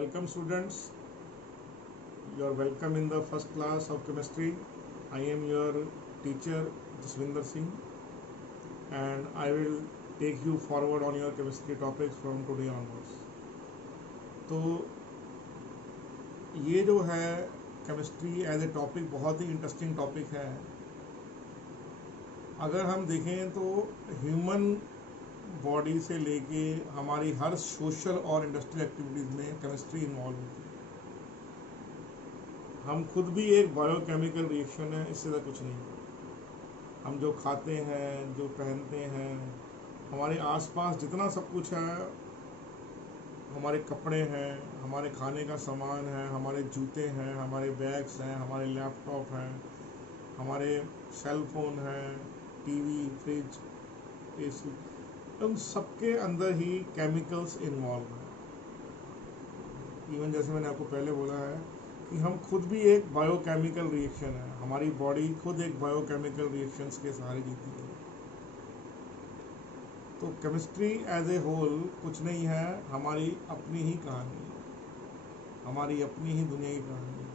Welcome students, you are welcome in the first class of chemistry. I am your teacher Jaswinder Singh and I will take you forward on your chemistry topics from today onwards. तो ये जो है chemistry as a topic बहुत ही interesting topic है। अगर हम देखें तो ह्यूमन बॉडी से लेके हमारी हर सोशल और इंडस्ट्रियल एक्टिविटीज़ में केमिस्ट्री इन्वॉल्व होती है। हम खुद भी एक बायोकेमिकल रिएक्शन है, इससे ज़्यादा कुछ नहीं है। हम जो खाते हैं, जो पहनते हैं, हमारे आसपास जितना सब कुछ है, हमारे कपड़े हैं, हमारे खाने का सामान है, हमारे जूते हैं, हमारे बैग्स हैं, हमारे लैपटॉप हैं, हमारे सेल फोन हैं, टीवी, फ्रिज, एसी, उन सबके अंदर ही केमिकल्स इन्वॉल्व हैं। इवन जैसे मैंने आपको पहले बोला है कि हम खुद भी एक बायोकेमिकल रिएक्शन है। हमारी बॉडी खुद एक बायोकेमिकल रिएक्शंस के सहारे जीती है। तो केमिस्ट्री एज ए होल कुछ नहीं है, हमारी अपनी ही कहानी है, हमारी अपनी ही दुनिया की कहानी है।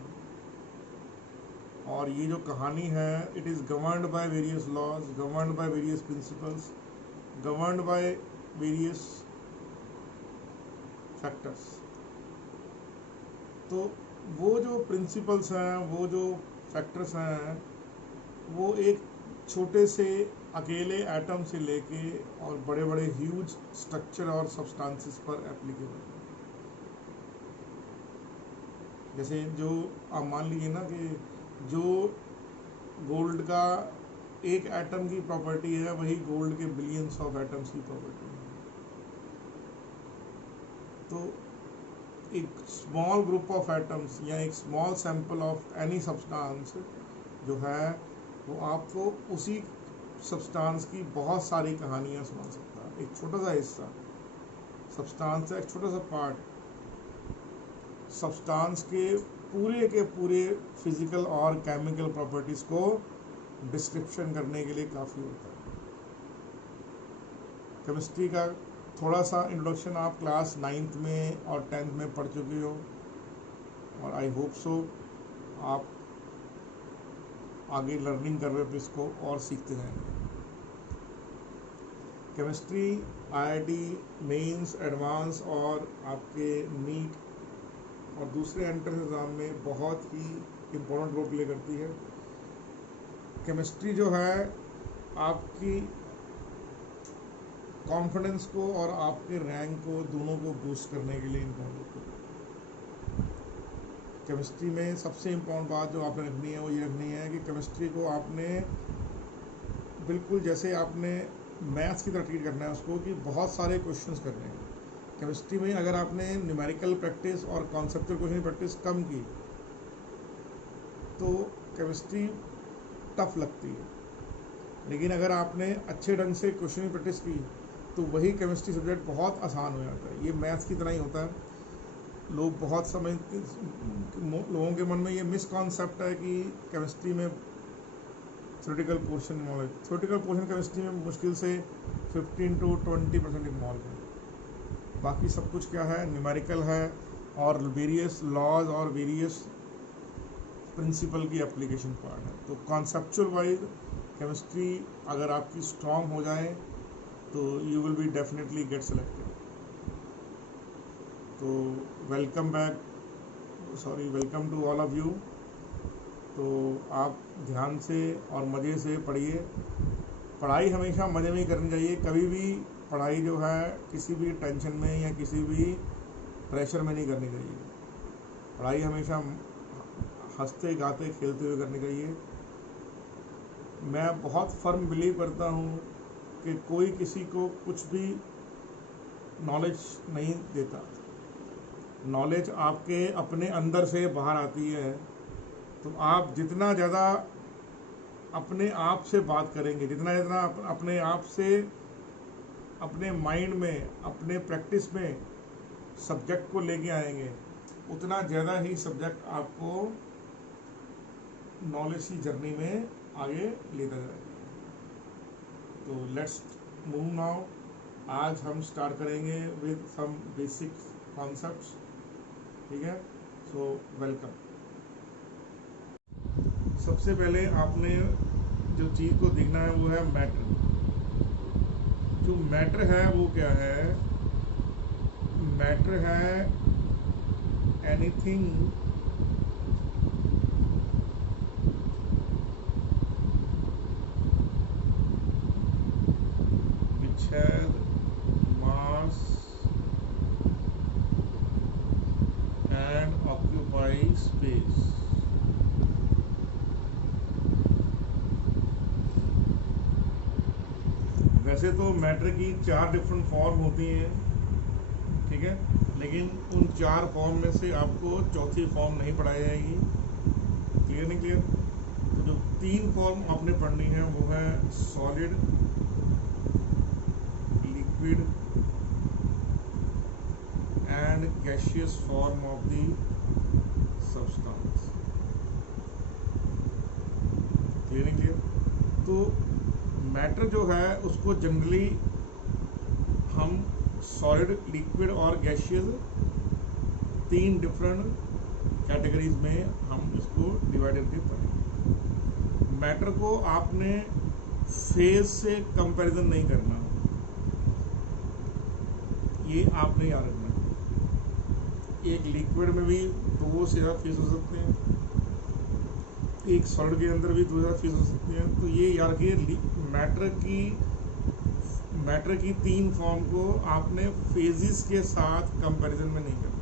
और ये जो कहानी है, it is governed by various laws, governed by various principles, governed by various factors. तो वो जो प्रिंसिपल्स हैं, वो जो फैक्टर्स हैं, वो एक छोटे से अकेले एटम से लेके और बड़े बड़े ह्यूज स्ट्रक्चर और सब्सटेंसेस पर एप्लीकेबल है। जैसे जो आप मान लीजिए ना कि जो गोल्ड का एक एटम की प्रॉपर्टी है, वही गोल्ड के बिलियंस ऑफ एटम्स की प्रॉपर्टी है। तो एक स्मॉल ग्रुप ऑफ एटम्स या एक small sample of any substance जो है, वो आपको उसी सब्सटेंस की बहुत सारी कहानियाँ सुना सकता है। एक छोटा सा हिस्सा सब्सटेंस का, एक छोटा सा पार्ट सब्सटेंस के पूरे फिजिकल और केमिकल प्रॉपर्टीज़ को डिस्क्रिप्शन करने के लिए काफ़ी होता है। केमिस्ट्री का थोड़ा सा इंट्रोडक्शन आप क्लास 9th में और 10th में पढ़ चुके हो, और आई होप सो आप आगे लर्निंग कर रहे हो, इसको और सीखते जाएंगे। केमिस्ट्री आईआईटी मेंस, एडवांस और आपके नीट और दूसरे एंट्रेंस एग्ज़ाम में बहुत ही इम्पोर्टेंट रोल प्ले करती है। केमिस्ट्री जो है आपकी कॉन्फिडेंस को और आपके रैंक को दोनों को बूस्ट करने के लिए इम्पोर्टेंट है। केमिस्ट्री में सबसे इम्पोर्टेंट बात जो आपने रखनी है वो ये रखनी है कि केमिस्ट्री को आपने बिल्कुल जैसे आपने मैथ्स की तरह ट्रीट करना है उसको, कि बहुत सारे क्वेश्चंस करने हैं। केमिस्ट्री में अगर आपने न्यूमेरिकल प्रैक्टिस और कॉन्सेप्चुअल क्वेश्चन प्रैक्टिस कम की तो केमिस्ट्री टफ लगती है, लेकिन अगर आपने अच्छे ढंग से क्वेश्चन की प्रैक्टिस की तो वही केमिस्ट्री सब्जेक्ट बहुत आसान हो जाता है। ये मैथ्स की तरह ही होता है। लोग बहुत समय लोगों के मन में ये मिसकॉन्सेप्ट है कि केमिस्ट्री में थ्योरेटिकल पोर्शन इन्वॉल्व है। थ्योरेटिकल पोर्शन केमिस्ट्री में मुश्किल से 15 to 20% इन्वॉल्व है। बाकी सब कुछ क्या है, न्यूमेरिकल है और वेरियस लॉज और वेरियस प्रिंसिपल की एप्लीकेशन पार्ट है। तो कॉन्सेप्चुअल वाइज केमिस्ट्री अगर आपकी स्ट्रॉन्ग हो जाए तो you will be definitely get selected. तो welcome to all of you. तो आप ध्यान से और मज़े से पढ़िए। पढ़ाई हमेशा मज़े में ही करनी चाहिए। कभी भी पढ़ाई जो है किसी भी टेंशन में या किसी भी प्रेशर में नहीं करनी चाहिए। पढ़ाई हमेशा हंसते गाते खेलते हुए करनी चाहिए। मैं बहुत फर्म बिलीव करता हूँ कि कोई किसी को कुछ भी नॉलेज नहीं देता। नॉलेज आपके अपने अंदर से बाहर आती है। तो आप जितना ज़्यादा अपने आप से बात करेंगे, जितना अपने आप से अपने माइंड में, अपने प्रैक्टिस में सब्जेक्ट को लेके आएंगे, उतना ज़्यादा ही सब्जेक्ट आपको नॉलेज की जर्नी में आगे लेता जाएगा। तो लेट्स मूव नाउ। आज हम स्टार्ट करेंगे विद सम बेसिक कॉन्सेप्ट्स। ठीक है। So welcome. सबसे पहले आपने जो चीज़ को देखना है वो है मैटर। जो मैटर है वो क्या है? मैटर है anything which has mass and occupies space। वैसे तो मैटर की 4 डिफरेंट फॉर्म होती हैं, ठीक है, लेकिन उन 4 फॉर्म में से आपको चौथी फॉर्म नहीं पढ़ाई जाएगी। क्लियर नहीं क्लियर? तो जो 3 फॉर्म आपने पढ़नी है वो है solid, liquid and gaseous form of the substance. Clear नहीं क्लियर? तो मैटर जो है उसको जनरली हम सॉलिड, लिक्विड और गैसियस 3 डिफरेंट कैटेगरीज में हम इसको डिवाइड करके पढ़ेंगे। मैटर को आपने फेज से कंपैरिजन नहीं करना, ये आपने याद रखना। एक लिक्विड में भी 2 से ज़्यादा फेज हो सकते हैं, एक सॉलिड के अंदर भी 2 से ज़्यादा फेज हो सकते हैं। तो ये याद रखिए, मैटर की 3 फॉर्म को आपने फेजिस के साथ कंपैरिजन में नहीं करना।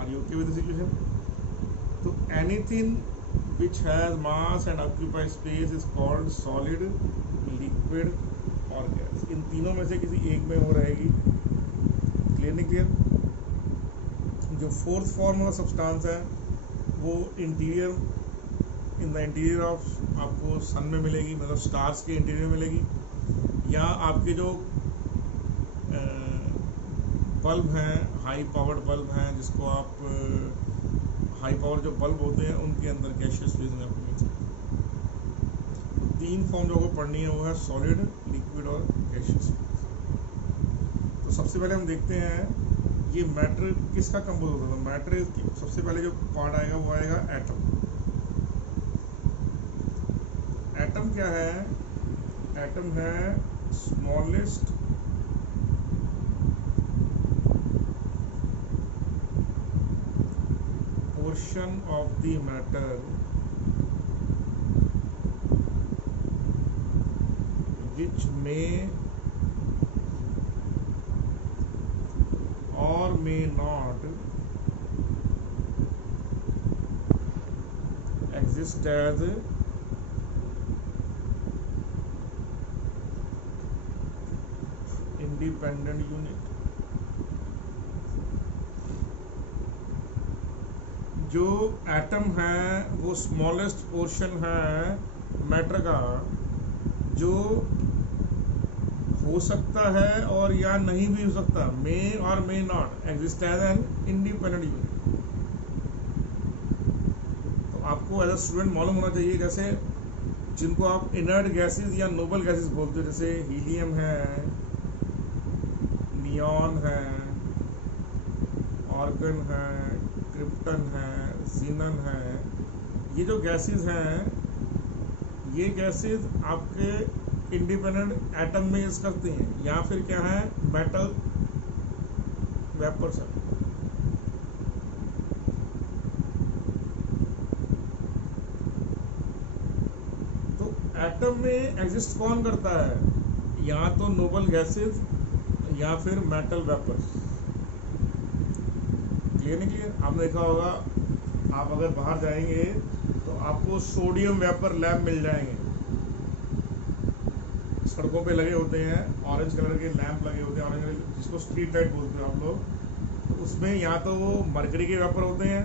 Are you okay with this equation? तो anything which has mass and occupies space is called solid, liquid और गैस। इन तीनों में से किसी एक में हो रहेगी। क्लियर नहीं क्लियर? जो 4th फॉर्म ऑफ सब्सटेंस है वो इन द इंटीरियर ऑफ आपको सन में मिलेगी, मतलब स्टार्स के इंटीरियर में मिलेगी, या आपके जो बल्ब हैं, हाई पावर्ड बल्ब हैं, जिसको आप हाई पावर जो बल्ब होते हैं उनके अंदर गैसियस फेज में आपको मिल सकती है। तो 3 फॉर्म जो आपको पढ़नी है वो है सॉलिड, लिक्विड और गैसियस फेज। तो सबसे पहले हम देखते हैं ये मैटर किसका कंपोज होता है। मैटर सबसे पहले जो पार्ट आएगा वो आएगा एटम। एटम क्या है? एटम है smallest portion of the matter which may or may not exist as independent unit। जो एटम है वो स्मॉलेस्ट पोर्शन है मैटर का, जो हो सकता है और या नहीं भी हो सकता, मे और may not exist as an independent unit. तो आपको एज अ स्टूडेंट मालूम होना चाहिए, जैसे जिनको आप इनर्ट गैसेस या नोबल गैसेस बोलते हो, जैसे हीलियम है, नियॉन है, आर्गन है, क्रिप्टन है, जीनन है, ये जो गैसेस हैं ये गैसेस आपके इंडिपेंडेंट एटम में यूज करते हैं, या फिर क्या है, मेटल वेपर्स है। तो एटम में एग्जिस्ट कौन करता है? या तो नोबल गैसेस या फिर मेटल वेपर्स। क्लियर नहीं क्लियर? आपने देखा होगा, आप अगर बाहर जाएंगे तो आपको सोडियम वेपर लैम्प मिल जाएंगे, सड़कों पे लगे होते हैं, ऑरेंज कलर के लैंप लगे होते हैं, ऑरेंज कलर जिसको स्ट्रीट लाइट बोलते हो आप लोग। तो उसमें या तो वो मरकरी के वेपर होते हैं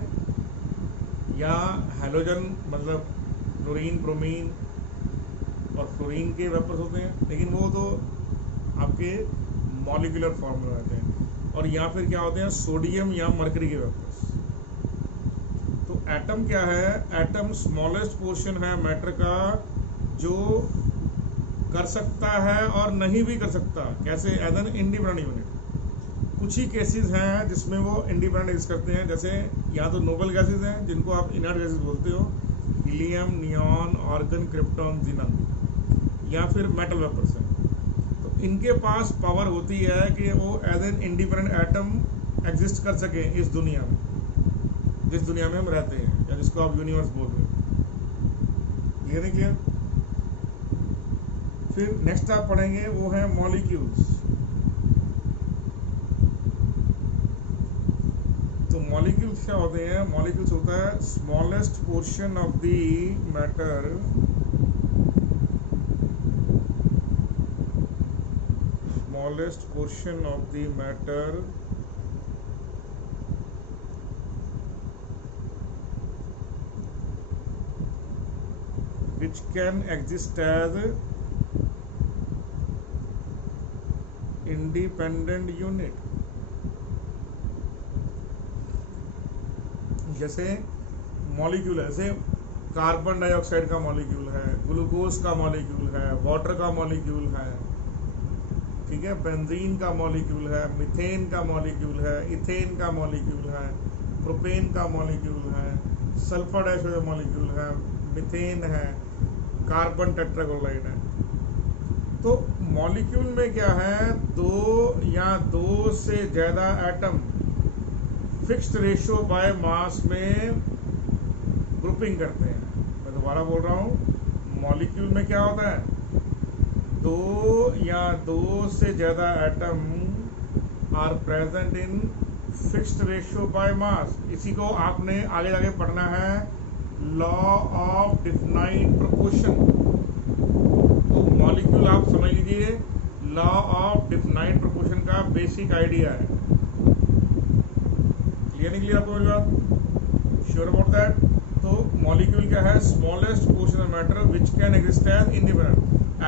या हैलोजन, मतलब क्लोरीन, ब्रोमीन और फ्लोरीन के वेपर्स होते हैं, लेकिन वो तो आपके मॉलिक्यूलर फॉर्म में रहते हैं। और या फिर क्या होते हैं, सोडियम या मरकरी के वेपर्स। तो एटम क्या है? एटम स्मॉलेस्ट पोर्शन है मैटर का जो कर सकता है और नहीं भी कर सकता। कैसे? As an independent unit. कुछ ही केसेस हैं जिसमें वो इंडिपेंडेंट एग्जिस्ट करते हैं, जैसे या तो नोबल गैसेज हैं जिनको आप इनर्ट गैसेज बोलते हो, हीलियम, नियॉन, आर्गन, क्रिप्टॉन, जिनन, या फिर मेटल वेपर्स हैं। तो इनके पास पावर होती है कि वो as an independent atom exist कर सके इस दुनिया में, जिस दुनिया में हम रहते हैं या जिसको आप यूनिवर्स बोल रहे हो। क्लियर है? क्लियर? फिर नेक्स्ट आप पढ़ेंगे वो है मॉलिक्यूल्स। तो मॉलिक्यूल्स क्या होते हैं? मॉलिक्यूल्स होता है smallest portion of the matter which can exist as independent unit। जैसे मॉलिक्यूल है, जैसे कार्बन डाइऑक्साइड का मॉलिक्यूल है, ग्लूकोज का मॉलिक्यूल है, वाटर का मॉलिक्यूल है, ठीक है, बेंजीन का मॉलिक्यूल है, मीथेन का मॉलिक्यूल है, इथेन का मॉलिक्यूल है, प्रोपेन का मॉलिक्यूल है, सल्फर डाइऑक्साइड का मॉलिक्यूल है, मीथेन है, कार्बन टेट्राक्लोराइड है। तो मॉलिक्यूल में क्या है, दो या दो से ज़्यादा एटम फिक्स्ड रेशियो बाय मास में ग्रुपिंग करते हैं। मैं दोबारा बोल रहा हूँ, मॉलिक्यूल में क्या होता है, दो या दो से ज़्यादा atom are present in fixed ratio by mass. इसी को आपने आगे आगे पढ़ना है, लॉ ऑफ डिफाइंड प्रोपोर्शन। तो मॉलिक्यूल आप समझ लीजिए, लॉ ऑफ डिफाइंड प्रोपोर्शन का बेसिक आइडिया है। क्लियर नहीं? क्लियर आपको मेरी बात? Sure about that? तो मॉलिक्यूल क्या है, smallest portion of matter which can exist as independent.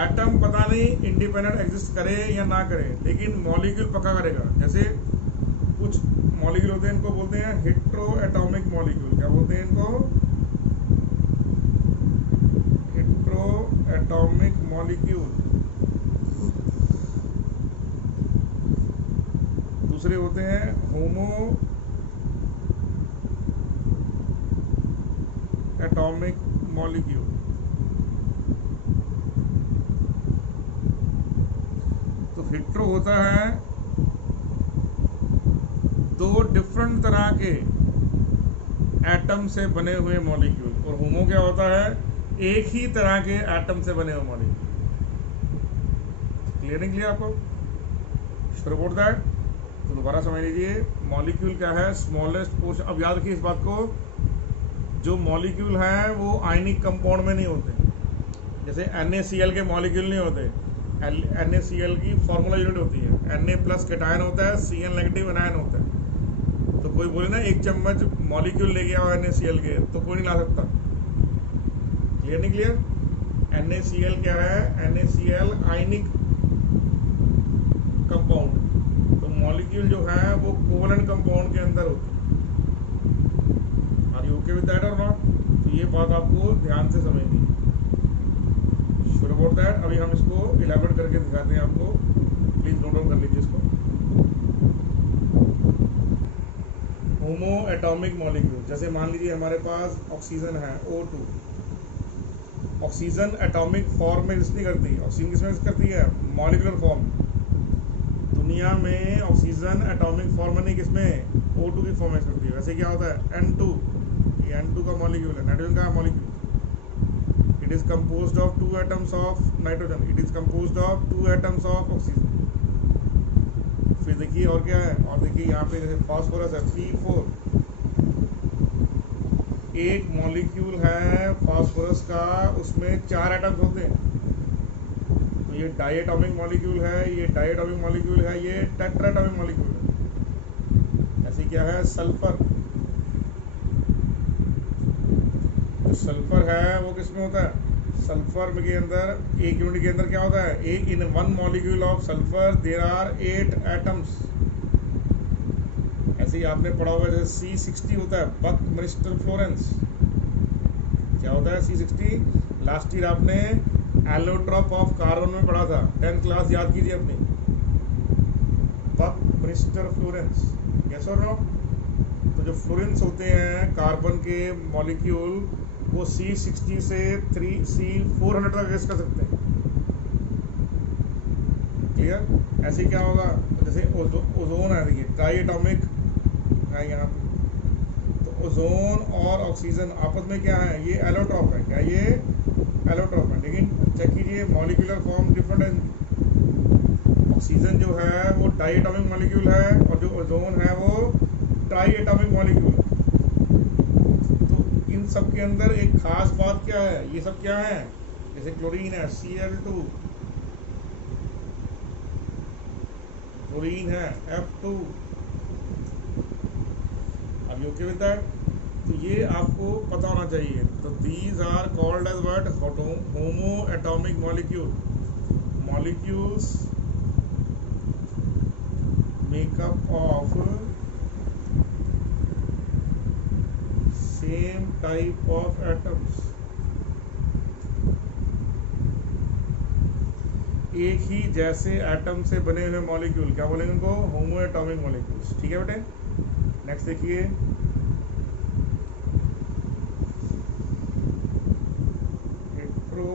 Atom पता नहीं इंडिपेंडेंट एग्जिस्ट करे या ना करे, लेकिन मॉलिक्यूल पक्का करेगा। जैसे कुछ मॉलिक्यूल होते हैं, इनको बोलते हैं हेट्रो एटॉमिक मॉलिक्यूल। क्या बोलते हैं इनको? Hetero atomic molecule. दूसरे होते हैं होमो एटॉमिक मॉलिक्यूल। तो हेट्रो होता है दो डिफरेंट तरह के एटम से बने हुए मॉलिक्यूल, और होमो क्या होता है, एक ही तरह के एटम से बने हुए मॉलिक्यूल। क्लियर नहीं? क्लियर आपको? Sure about that? तो दोबारा समझ लीजिए, मॉलिक्यूल क्या है, स्मॉलेस्ट पोर्शन। अब याद रखिए इस बात को, जो मॉलिक्यूल हैं वो आयनिक कंपाउंड में नहीं होते। जैसे NaCl के मॉलिक्यूल नहीं होते। NaCl की फॉर्मूला यूनिट होती है, Na+ कैटायन होता है, Cl नेगेटिव एनायन होता है। तो कोई बोले ना एक चम्मच मॉलिक्यूल ले गया हो NaCl के, तो कोई नहीं ला सकता। क्लियर नहीं? क्लियर? NaCl क्या है, NaCl आयनिक कंपाउंड। तो मॉलिक्यूल जो है वो कोवलेंट कंपाउंड के अंदर होते हैं। Are you okay with that और नॉट? तो ये बात आपको ध्यान से समझनी है। Sure about that? अभी हम इसको इलैबोरेट करके दिखाते हैं आपको, प्लीज नोट डाउन कर लीजिए इसको। होमो एटॉमिक मॉलिक्यूल, जैसे मान लीजिए हमारे पास ऑक्सीजन है O2। ऑक्सीजन एटॉमिक फॉर्म में एग्जिस्ट नहीं करती। ऑक्सीजन किसमें एग्जिस्ट करती है, मॉलिक्यूलर फॉर्म। दुनिया में ऑक्सीजन एटॉमिक फॉर्म में नहीं, किसमें, O2 की फॉर्म में करती है। वैसे क्या होता है, N2, ये N2 का मॉलिक्यूल है, नाइट्रोजन का molecule. It is composed of 2 atoms of nitrogen, it is composed of 2 atoms of oxygen. फिर देखिए और क्या है, और देखिए यहाँ पे जैसे फास्फोरस है P4, एक मॉलिक्यूल है फास्फोरस का, उसमें 4 एटम्स होते हैं। तो ये डायएटॉमिक मॉलिक्यूल है, ये डायएटॉमिक मॉलिक्यूल है, ये टेट्राएटॉमिक मॉलिक्यूल है। ऐसे क्या है, सल्फर। जो सल्फर है वो किसमें होता है, सल्फर के अंदर एक यूनिट के अंदर क्या होता है, एक in 1 molecule of sulphur there are 8 atoms. ऐसे ही आपने पढ़ा होगा जैसे C60 होता है, बक क्रिस्टल फ्लोरेंस। क्या होता है C60? लास्ट ईयर आपने एलोट्रॉप ऑफ कार्बन में पढ़ा था, 10th क्लास याद कीजिए अपनी। बकमिस्टर फ्लोरेंस, यस और नो? तो जो फ्लोरेंस होते हैं कार्बन के मॉलिक्यूल वो C60 से C400 तक रेस कर सकते हैं। क्लियर? ऐसे क्या होगा, जैसे ओजोन है, देखिए ट्राई एटॉमिक है यहाँ पे, तो ओजोन और ऑक्सीजन आपस में क्या है, ये एलोट्रॉप है, क्या ये एलोट्रॉप है, लेकिन चेक कीजिए मॉलिक्यूलर फॉर्म डिफरेंट है। ऑक्सीजन जो है वो डाई एटॉमिक मॉलिक्यूल है और जो ओजोन है वो ट्राई एटॉमिक मॉलिक्यूल है। तो इन सब के अंदर एक खास बात क्या है, ये सब क्या है, जैसे क्लोरीन है Cl2, क्लोरीन है F2, अब ओके विद दैट? तो ये आपको पता होना चाहिए। तो these are called as what, homo atomic molecule, molecules make up of same type of atoms, एक ही जैसे एटम से बने हुए मॉलिक्यूल, क्या बोलेंगे उनको, होमो एटॉमिक मॉलिक्यूल्स। ठीक है बेटे, नेक्स्ट देखिए, हेट्रो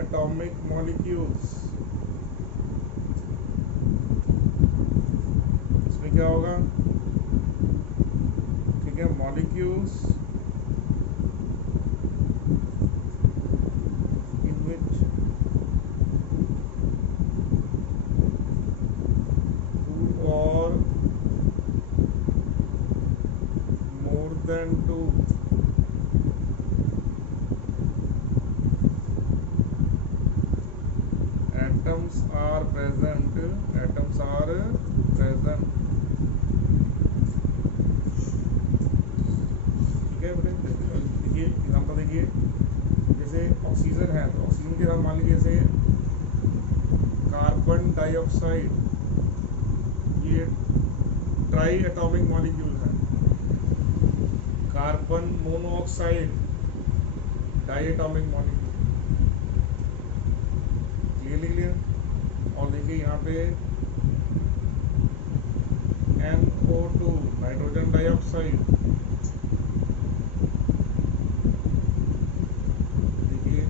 एटॉमिक मॉलिक्यूल्स, इसमें क्या होगा, ठीक है, मॉलिक्यूल्स इन विच टू और more than two atoms are present, atoms are present। ठीक है बेटे, देखिए एग्जाम्पल देखिए, जैसे ऑक्सीजन है तो ऑक्सीजन के साथ मान लीजिए जैसे कार्बन डाइऑक्साइड, ये ट्राई एटॉमिक मॉलिक्यूल है, carbon monoxide di atomic molecule, clear. और देखिए यहाँ पे NO2 नाइट्रोजन डाइऑक्साइड, देखिए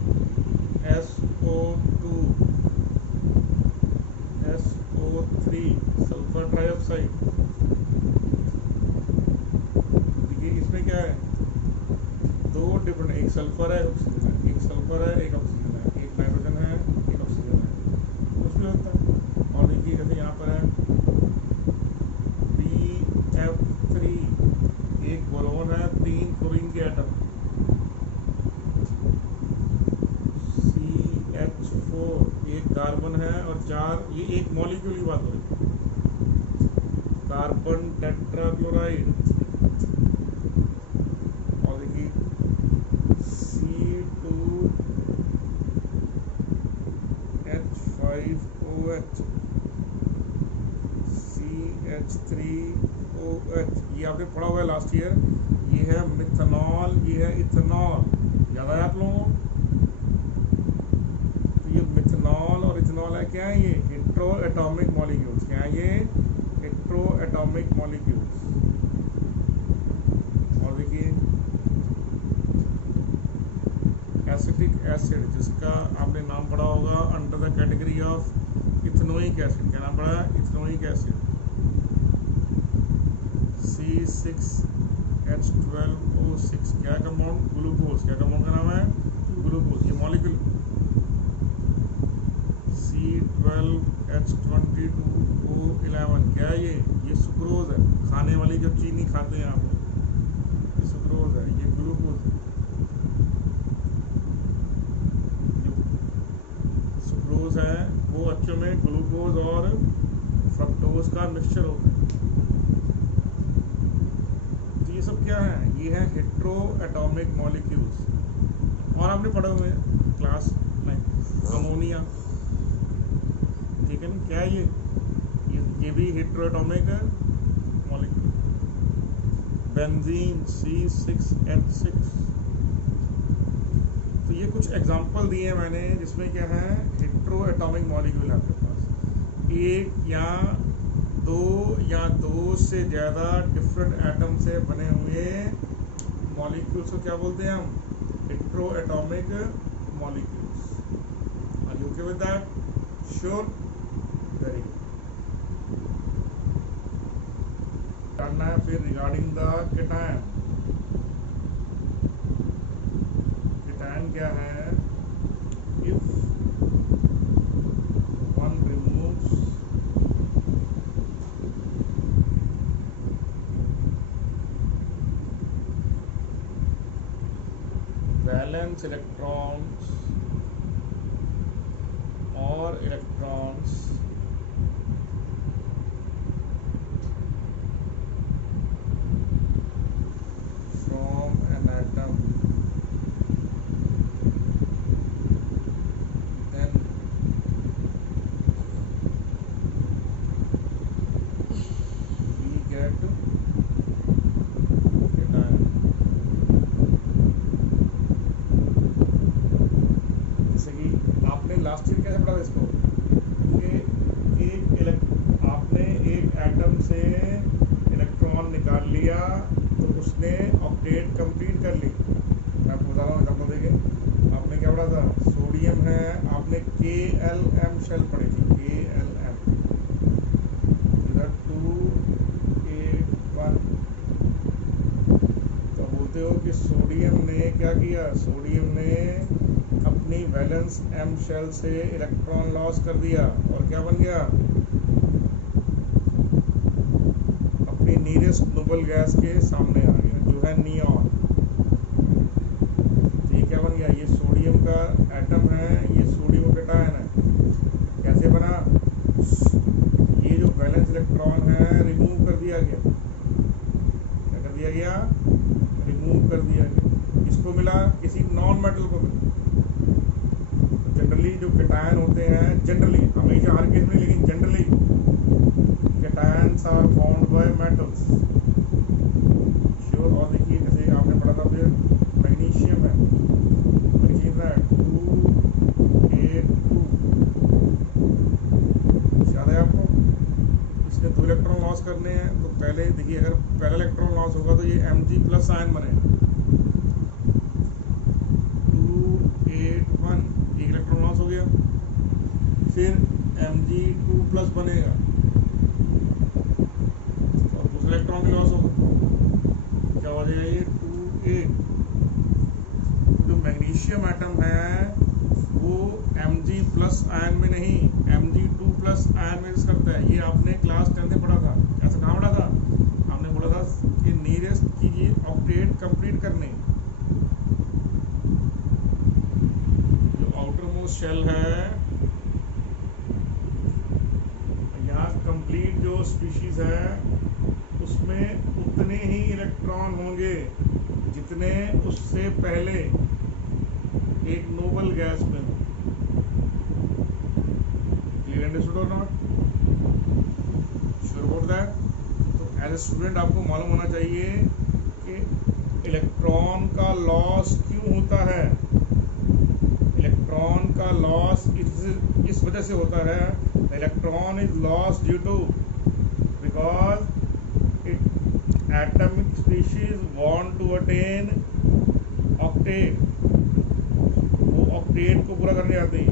SO2 SO3 सल्फर डाइऑक्साइड। देखिए इसमें क्या है, दो डिफरेंट, एक सल्फर है ऑक्सीजन है, एक सल्फर है एक ऑक्सीजन है, एक नाइट्रोजन है एक ऑक्सीजन है, कुछ भी होता है। और देखिए जैसे यहाँ पर है BF3, एक बोरोन है, 3 क्लोरीन के एटम, CH4 एक कार्बन है और 4, ये एक मॉलिक्यूल की बात हो रही है, कार्बन टेट्राक्लोराइड। और देखिए C2H5OH, CH3OH, ये आपने पढ़ा हुआ है लास्ट ईयर, ये है मिथनॉल, ये है इथेनॉल, याद आया आप लोगों को? तो ये मिथनॉल और इथेनॉल है, क्या है ये, हेट्रो एटॉमिक मॉलिक्यूल्स, क्या है ये, हेट्रो एटॉमिक मॉलिक्यूल्स। और देखिए एसिटिक एसिड, जिसका आपने नाम पढ़ा होगा under the category of ethanoic acid, क्या नाम पढ़ा है, इथेनोइक एसिड, C6H12O6, क्या कंपाउंड, ग्लूकोज, क्या कंपाउंड का नाम है, ग्लूकोज। ये मॉलिक्यूल C12H22O11, क्या है ये सुक्रोज है, खाने वाली जो चीनी खाते हैं आप, ये सुक्रोज है, ये ग्लूकोज है। सुक्रोज है वो बच्चों में ग्लूकोज और फ्रक्टोज का मिक्सचर होता है। तो ये सब क्या है, ये है हेट्रो एटॉमिक मॉलिक्यूल्स। और आपने पढ़े हुए क्लास में अमोनिया, ठीक है ना, क्या है ये भी hetero atomic molecule. Benzene C6H6। तो ये कुछ एग्जांपल दिए मैंने जिसमें क्या है, हेट्रो एटॉमिक मॉलिक्यूल है आपके पास, एक या दो या दो से ज़्यादा डिफरेंट एटम से बने हुए मॉलिक्यूल्स को क्या बोलते हैं हम? Hetero atomic molecules. Are you okay with that? Sure, very good. जानना है फिर रिगार्डिंग द केटायन। केटायन क्या है? If one removes valence electrons और electrons from an atom, then we get cation। जैसे कि आपने लास्ट ईयर कैसे पढ़ा था इसको कि आपने एक एटम से इलेक्ट्रॉन निकाल लिया तो उसने ऑक्टेट कंप्लीट कर ली। मैं आपको बता रहा हूँ एग्जाम्पल देके। आपने क्या पढ़ा था? सोडियम है, आपने KLM शेल पढ़ी थी, KLM। इधर 281। तो बोलते हो कि सोडियम ने क्या किया? सोडियम ने अपनी वैलेंस M शेल से इलेक्ट्रॉन लॉस कर दिया और क्या बन गया? अपनी नीरेस्ट नोबल गैस के सामने आ गया जो है नियॉन। तो ये क्या बन गया? ये सोडियम का एटम है, ये सोडियम केटायन है। कैसे बना? ये जो वैलेंस इलेक्ट्रॉन है रिमूव कर दिया गया। क्या कर दिया गया? रिमूव कर दिया गया। किसको मिला? किसी नॉन मेटल को मिला। जनरली जो केटायन होते हैं, जनरली, हमेशा हर केस में, लेकिन generally cations are found by metals. Sure. और देखिए जैसे आपने पढ़ा था फिर मैग्नीशियम है, मैग्नीशियम है 282। याद है आपको? इसने 2 इलेक्ट्रॉन लॉस करने हैं तो पहले देखिए, अगर पहला इलेक्ट्रॉन लॉस होगा तो ये Mg+ आयन बनेगा। 281 एक इलेक्ट्रॉन लॉस हो गया, फिर Mg2+ बनेगा और दूसरा इलेक्ट्रॉन भी लॉस होगा। क्या हो जाएगा? ये 28। जो मैग्नीशियम एटम है वो Mg+ आयन में नहीं, Mg2+ आयन में करता है। ये आपने क्लास 10 में पढ़ा था। ऐसा कहाँ पढ़ा था? आपने बोला था कि नीरेस्ट कीजिए ऑक्टेट कंप्लीट करने। जो आउटर मोस्ट शेल है, यहाँ कंप्लीट जो स्पीशीज है उसमें उतने ही इलेक्ट्रॉन होंगे जितने उससे पहले एक नोबल गैस में हो। क्लियर अंडरस्टूड और नॉट? Sure about that? तो एज ए स्टूडेंट आपको मालूम होना चाहिए कि इलेक्ट्रॉन का लॉस क्यों होता है। इलेक्ट्रॉन का लॉस इस वजह से होता है, electron is loss due to because atomic species want to attain octet। वो ऑक्टेट को पूरा करने जाते हैं।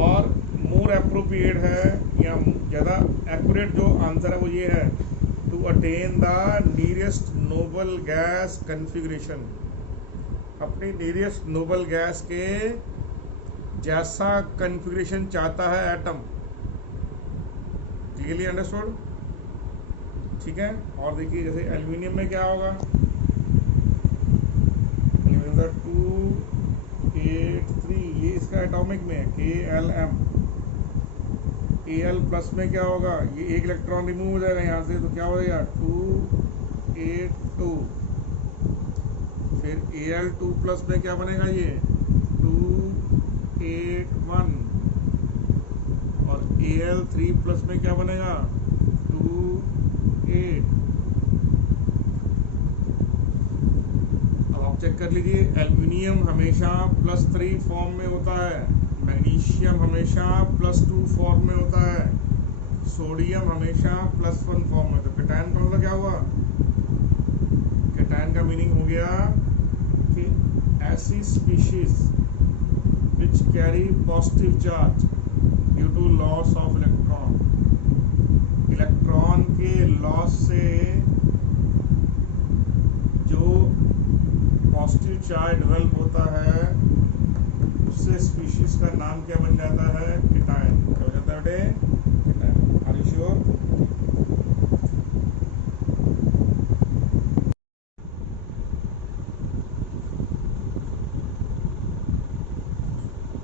और मोर एप्रोप्रिएट है या ज़्यादा एक्यूरेट जो आंसर है वो ये है, to attain the nearest noble gas configuration. अपनी नीरेस्ट नोबल गैस के जैसा कन्फिग्रेशन चाहता है एटम। Clearly understood? ठीक है। और देखिए जैसे एल्यूमिनियम में क्या होगा? एल्यूमिनियम का 283, ये इसका एटॉमिक में है KLM। Al+ में क्या होगा? ये एक इलेक्ट्रॉन रिमूव हो जाएगा यहाँ से, तो क्या हो जाएगा? 282। फिर Al2+ में क्या बनेगा? ये 281। और Al3+ में क्या बनेगा? 2 अब आप चेक कर लीजिए, एल्यूमिनियम हमेशा +3 फॉर्म में होता है, मैग्नीशियम हमेशा +2 फॉर्म में होता है, सोडियम हमेशा +1 फॉर्म में, तो कैटायन का मतलब क्या हुआ? कैटायन का मीनिंग हो गया कि ऐसी species which carry positive charge due to loss of electron, electron के लॉस से जो पॉजिटिव चार्ज डेवलप होता है उससे स्पीशीज का नाम क्या बन जाता है? कैटायन। क्या हो जाता है बेटे? कैटायन। Are you sure?